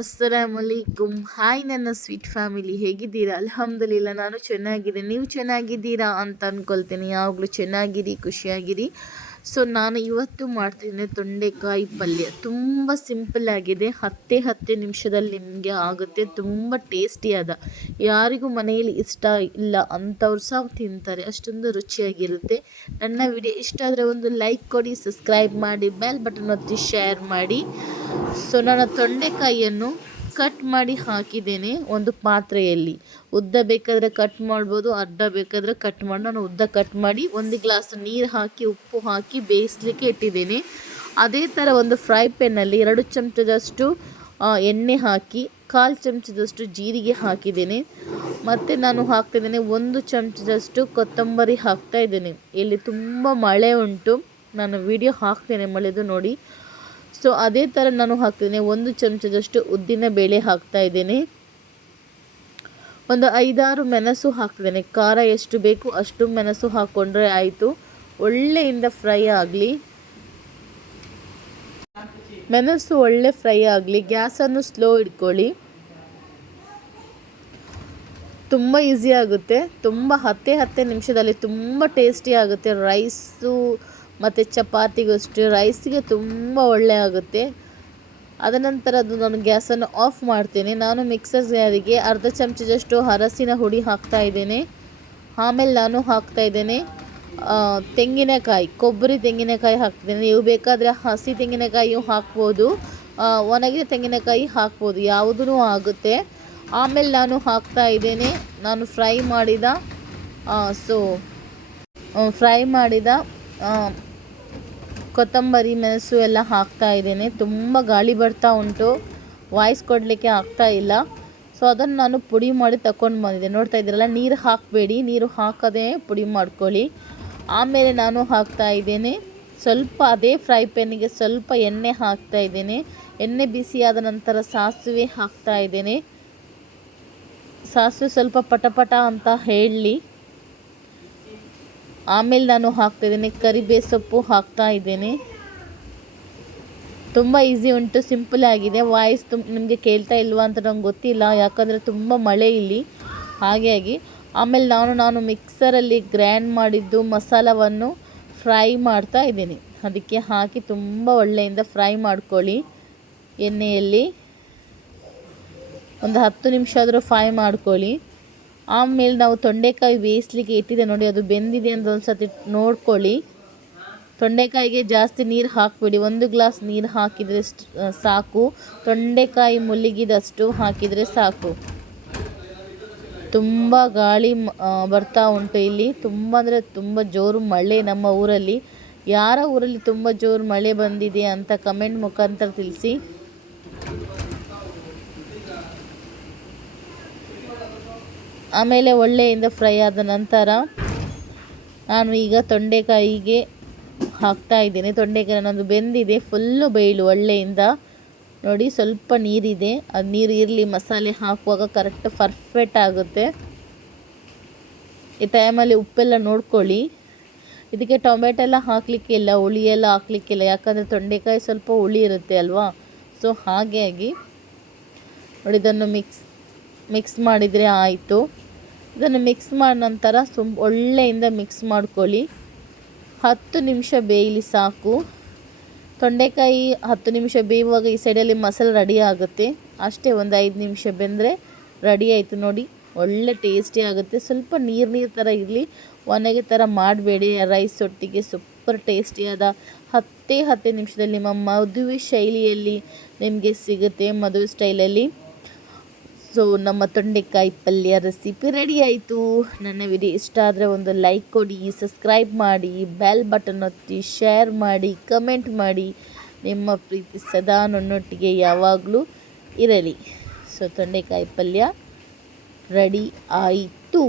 ಅಸ್ಸಲಾಮುಅಲೈಕುಮ್. Hi ನನ್ನ sweet family, ಹೇಗಿದ್ದೀರಾ? ಅಲ್ಹಮ್ದುಲಿಲ್ಲ, ನಾನು ಚೆನ್ನಾಗಿದ್ದೀನಿ. ನೀವು ಚೆನ್ನಾಗಿದ್ದೀರಾ ಅಂತ ಅಂದ್ಕೊಳ್ತೀನಿ. ಯಾವಾಗಲೂ ಚೆನ್ನಾಗಿರಿ, ಖುಷಿಯಾಗಿರಿ. ಸೊ ನಾನು ಇವತ್ತು ಮಾಡ್ತಿದ್ದೀನಿ ತೊಂಡೆಕಾಯಿ ಪಲ್ಯ. ತುಂಬ ಸಿಂಪಲ್ ಆಗಿದೆ, 10 ನಿಮಿಷದಲ್ಲಿ ನಿಮಗೆ ಆಗುತ್ತೆ. ತುಂಬ ಟೇಸ್ಟಿಯಾದ, ಯಾರಿಗೂ ಮನೆಯಲ್ಲಿ ಇಷ್ಟ ಇಲ್ಲ ಅಂಥವ್ರು ಸಹ ತಿಂತಾರೆ, ಅಷ್ಟೊಂದು ರುಚಿಯಾಗಿರುತ್ತೆ. ನನ್ನ ವಿಡಿಯೋ ಇಷ್ಟ ಆದರೆ ಒಂದು ಲೈಕ್ ಕೊಡಿ, ಸಬ್ಸ್ಕ್ರೈಬ್ ಮಾಡಿ, ಬೆಲ್ ಬಟನ್ ಒತ್ತಿ ಶೇರ್ ಮಾಡಿ. ಸೊ ನಾನು ತೊಂಡೆಕಾಯಿಯನ್ನು ಕಟ್ ಮಾಡಿ ಹಾಕಿದ್ದೇನೆ ಒಂದು ಪಾತ್ರೆಯಲ್ಲಿ. ಉದ್ದ ಬೇಕಾದರೆ ಕಟ್ ಮಾಡ್ಬೋದು, ಅಡ್ಡ ಬೇಕಾದರೆ ಕಟ್ ಮಾಡಿ. ನಾನು ಉದ್ದ ಕಟ್ ಮಾಡಿ 1 ಗ್ಲಾಸ್ ನೀರು ಹಾಕಿ ಉಪ್ಪು ಹಾಕಿ ಬೇಯಿಸಲಿಕ್ಕೆ ಇಟ್ಟಿದ್ದೇನೆ. ಅದೇ ಥರ ಒಂದು ಫ್ರೈ ಪ್ಯಾನಲ್ಲಿ 2 ಚಮಚದಷ್ಟು ಎಣ್ಣೆ ಹಾಕಿ 1/4 ಚಮಚದಷ್ಟು ಜೀರಿಗೆ ಹಾಕಿದ್ದೇನೆ. ಮತ್ತು ನಾನು ಹಾಕ್ತಿದ್ದೇನೆ 1 ಚಮಚದಷ್ಟು ಕೊತ್ತಂಬರಿ ಹಾಕ್ತಾ ಇದ್ದೇನೆ. ಇಲ್ಲಿ ತುಂಬ ಮಳೆ ಉಂಟು, ನಾನು ವಿಡಿಯೋ ಹಾಕ್ತೇನೆ ಮಳೆದು ನೋಡಿ. ಸೊ ಅದೇ ಥರ ನಾನು ಹಾಕ್ತಿದ್ದೇನೆ 1 ಚಮಚದಷ್ಟು ಉದ್ದಿನ ಬೇಳೆ ಹಾಕ್ತಾ ಇದ್ದೇನೆ. ಒಂದು 5-6 ಮೆಣಸು ಹಾಕ್ತಿದ್ದೇನೆ. ಖಾರ ಎಷ್ಟು ಬೇಕು ಅಷ್ಟು ಮೆಣಸು ಹಾಕ್ಕೊಂಡ್ರೆ ಆಯಿತು. ಒಳ್ಳೆಯಿಂದ ಫ್ರೈ ಆಗಲಿ, ಮೆಣಸು ಒಳ್ಳೆ ಫ್ರೈ ಆಗಲಿ. ಗ್ಯಾಸನ್ನು ಸ್ಲೋ ಇಟ್ಕೊಳ್ಳಿ. ತುಂಬ ಈಸಿ ಆಗುತ್ತೆ, ತುಂಬ 10 ನಿಮಿಷದಲ್ಲಿ ತುಂಬ ಟೇಸ್ಟಿ ಆಗುತ್ತೆ. ರೈಸು ಮತ್ತು ಚಪಾತಿಗೂ ಅಷ್ಟೇ, ರೈಸಿಗೆ ತುಂಬ ಒಳ್ಳೆ ಆಗುತ್ತೆ. ಅದನಂತರ ನಾನು ಗ್ಯಾಸನ್ನು ಆಫ್ ಮಾಡ್ತೇನೆ. ನಾನು ಮಿಕ್ಸರ್ ಜಾರಿಗೆ 1/2 ಚಮಚದಷ್ಟು ಅರಸಿನ ಹುಡಿ ಹಾಕ್ತಾ ಇದ್ದೇನೆ. ಆಮೇಲೆ ನಾನು ಹಾಕ್ತಾ ಇದ್ದೇನೆ ತೆಂಗಿನಕಾಯಿ, ಕೊಬ್ಬರಿ ತೆಂಗಿನಕಾಯಿ ಹಾಕ್ತಿದ್ದೇನೆ. ನೀವು ಬೇಕಾದರೆ ಹಸಿ ತೆಂಗಿನಕಾಯಿಯೂ ಹಾಕ್ಬೋದು, ಒಣಗಿದ ತೆಂಗಿನಕಾಯಿ ಹಾಕ್ಬೋದು, ಯಾವುದೂ ಆಗುತ್ತೆ. ಆಮೇಲೆ ನಾನು ಹಾಕ್ತಾ ಇದ್ದೇನೆ ಫ್ರೈ ಮಾಡಿದ ಕೊತ್ತಂಬರಿ ಮೆಣಸು ಎಲ್ಲ ಹಾಕ್ತಾ ಇದ್ದೇನೆ. ತುಂಬ ಗಾಳಿ ಬರ್ತಾ ಉಂಟು, ವಾಯ್ಸ್ ಕೊಡಲಿಕ್ಕೆ ಆಗ್ತಾ ಇಲ್ಲ. ಸೊ ಅದನ್ನು ನಾನು ಪುಡಿ ಮಾಡಿ ತಗೊಂಡು ಬಂದಿದ್ದೆ. ನೋಡ್ತಾ ಇದ್ದೀರಲ್ಲ, ನೀರು ಹಾಕಬೇಡಿ, ನೀರು ಹಾಕದೇ ಪುಡಿ ಮಾಡ್ಕೊಳ್ಳಿ. ಆಮೇಲೆ ನಾನು ಹಾಕ್ತಾ ಇದ್ದೇನೆ ಸ್ವಲ್ಪ ಅದೇ ಫ್ರೈ ಪ್ಯಾನಿಗೆ ಸ್ವಲ್ಪ ಎಣ್ಣೆ ಹಾಕ್ತಾ ಇದ್ದೇನೆ. ಎಣ್ಣೆ ಬಿಸಿಯಾದ ನಂತರ ಸಾಸಿವೆ ಹಾಕ್ತಾ ಇದ್ದೇನೆ. ಸಾಸಿವೆ ಸ್ವಲ್ಪ ಪಟಪಟ ಅಂತ ಹೇಳಲಿ. ಆಮೇಲೆ ನಾನು ಹಾಕ್ತಾಯಿದ್ದೇನೆ ಕರಿಬೇವು ಸೊಪ್ಪು ಹಾಕ್ತಾ ಇದ್ದೇನೆ. ತುಂಬ ಈಸಿ ಉಂಟು, ಸಿಂಪಲ್ ಆಗಿದೆ. ವಾಯ್ಸ್ ನಿಮಗೆ ಕೇಳ್ತಾ ಇಲ್ವಾ ಅಂತ ನಂಗೆ ಗೊತ್ತಿಲ್ಲ, ಯಾಕಂದರೆ ತುಂಬ ಮಳೆ ಇಲ್ಲಿ, ಹಾಗಾಗಿ. ಆಮೇಲೆ ನಾನು ಮಿಕ್ಸರಲ್ಲಿ ಗ್ರೈಂಡ್ ಮಾಡಿದ್ದು ಮಸಾಲವನ್ನು ಫ್ರೈ ಮಾಡ್ತಾ ಇದ್ದೀನಿ. ಅದಕ್ಕೆ ಹಾಕಿ ತುಂಬ ಒಳ್ಳೆಯಿಂದ ಫ್ರೈ ಮಾಡ್ಕೊಳ್ಳಿ ಎಣ್ಣೆಯಲ್ಲಿ. ಒಂದು 10 ನಿಮಿಷ ಆದರೂ ಫ್ರೈ ಮಾಡ್ಕೊಳ್ಳಿ. ಆಮೇಲೆ ನಾವು ತೊಂಡೆಕಾಯಿ ಬೇಯಿಸ್ಲಿಕ್ಕೆ ಇಟ್ಟಿದೆ ನೋಡಿ, ಅದು ಬೆಂದಿದೆ ಅಂತ ಒಂದು ಸತಿ ನೋಡ್ಕೊಳ್ಳಿ. ತೊಂಡೆಕಾಯಿಗೆ ಜಾಸ್ತಿ ನೀರು ಹಾಕಬೇಡಿ, 1 ಗ್ಲಾಸ್ ನೀರು ಹಾಕಿದರೆ ಸಾಕು. ತೊಂಡೆಕಾಯಿ ಮುಳುಗಿದಷ್ಟು ಹಾಕಿದರೆ ಸಾಕು. ತುಂಬ ಗಾಳಿ ಬರ್ತಾ ಉಂಟು ಇಲ್ಲಿ, ತುಂಬ ಅಂದರೆ ತುಂಬ ಜೋರು ಮಳೆ ನಮ್ಮ ಊರಲ್ಲಿ. ಯಾರ ಊರಲ್ಲಿ ತುಂಬ ಜೋರು ಮಳೆ ಬಂದಿದೆ ಅಂತ ಕಮೆಂಟ್ ಮುಖಾಂತರ ತಿಳಿಸಿ. ಆಮೇಲೆ ಒಳ್ಳೆಯಿಂದ ಫ್ರೈ ಆದ ನಂತರ ನಾನು ಈಗ ತೊಂಡೆಕಾಯಿಗೆ ಹಾಕ್ತಾ ಇದ್ದೇನೆ. ತೊಂಡೆಕಾಯಿ ನನ್ನದು ಬೆಂದಿದೆ, ಫುಲ್ಲು ಬೇಯಲು ಒಳ್ಳೆಯಿಂದ. ನೋಡಿ, ಸ್ವಲ್ಪ ನೀರಿದೆ, ಅದು ನೀರು ಇರಲಿ, ಮಸಾಲೆ ಹಾಕುವಾಗ ಕರೆಕ್ಟ್ ಪರ್ಫೆಕ್ಟ್ ಆಗುತ್ತೆ. ಈ ಟೈಮಲ್ಲಿ ಉಪ್ಪೆಲ್ಲ ನೋಡ್ಕೊಳ್ಳಿ. ಇದಕ್ಕೆ ಟೊಮೆಟೊ ಎಲ್ಲ ಹಾಕಲಿಕ್ಕಿಲ್ಲ, ಹುಳಿ ಎಲ್ಲ ಹಾಕಲಿಕ್ಕಿಲ್ಲ, ಯಾಕಂದರೆ ತೊಂಡೆಕಾಯಿ ಸ್ವಲ್ಪ ಹುಳಿ ಇರುತ್ತೆ ಅಲ್ವಾ. ಸೊ ಹಾಗಾಗಿ ನೋಡಿ, ಇದನ್ನು ಮಿಕ್ಸ್ ಮಾಡಿದರೆ ಆಯಿತು. ಇದನ್ನು ಮಿಕ್ಸ್ ಮಾಡಿದ ನಂತರ ಒಳ್ಳೆಯಿಂದ ಮಿಕ್ಸ್ ಮಾಡ್ಕೊಳ್ಳಿ. 10 ನಿಮಿಷ ಬೇಯಲಿ ಸಾಕು. ತೊಂಡೆಕಾಯಿ 10 ನಿಮಿಷ ಬೇಯುವಾಗ ಈ ಸೈಡಲ್ಲಿ ಮಸಾಲೆ ರೆಡಿ ಆಗುತ್ತೆ. ಅಷ್ಟೇ, ಒಂದು 5 ನಿಮಿಷ ಬೆಂದರೆ ರೆಡಿ ಆಯಿತು ನೋಡಿ. ಒಳ್ಳೆ ಟೇಸ್ಟಿ ಆಗುತ್ತೆ. ಸ್ವಲ್ಪ ನೀರು ಥರ ಇರಲಿ, ಒಣಗೆ ಥರ ಮಾಡಬೇಡಿ. ರೈಸ್ ಒಟ್ಟಿಗೆ ಸೂಪರ್ ಟೇಸ್ಟಿಯಾದ 10 ನಿಮಿಷದಲ್ಲಿ ನಿಮ್ಮ ಮದುವೆ ಶೈಲಿಯಲ್ಲಿ ನಿಮಗೆ ಸಿಗುತ್ತೆ, ಮದುವೆ ಸ್ಟೈಲಲ್ಲಿ. ಸೊ ನಮ್ಮ ತೊಂಡೆಕಾಯಿ ಪಲ್ಯ ರೆಸಿಪಿ ರೆಡಿ ಆಯಿತು. ನನ್ನ ವಿಡಿಯೋ ಇಷ್ಟ ಆದರೆ ಒಂದು ಲೈಕ್ ಕೊಡಿ, ಸಬ್ಸ್ಕ್ರೈಬ್ ಮಾಡಿ, ಬೆಲ್ ಬಟನ್ ಒತ್ತಿ, ಶೇರ್ ಮಾಡಿ, ಕಮೆಂಟ್ ಮಾಡಿ. ನಿಮ್ಮ ಪ್ರೀತಿ ಸದಾ ನನ್ನೊಟ್ಟಿಗೆ ಯಾವಾಗಲೂ ಇರಲಿ. ಸೊ ತೊಂಡೆಕಾಯಿ ಪಲ್ಯ ರೆಡಿ ಆಯಿತು.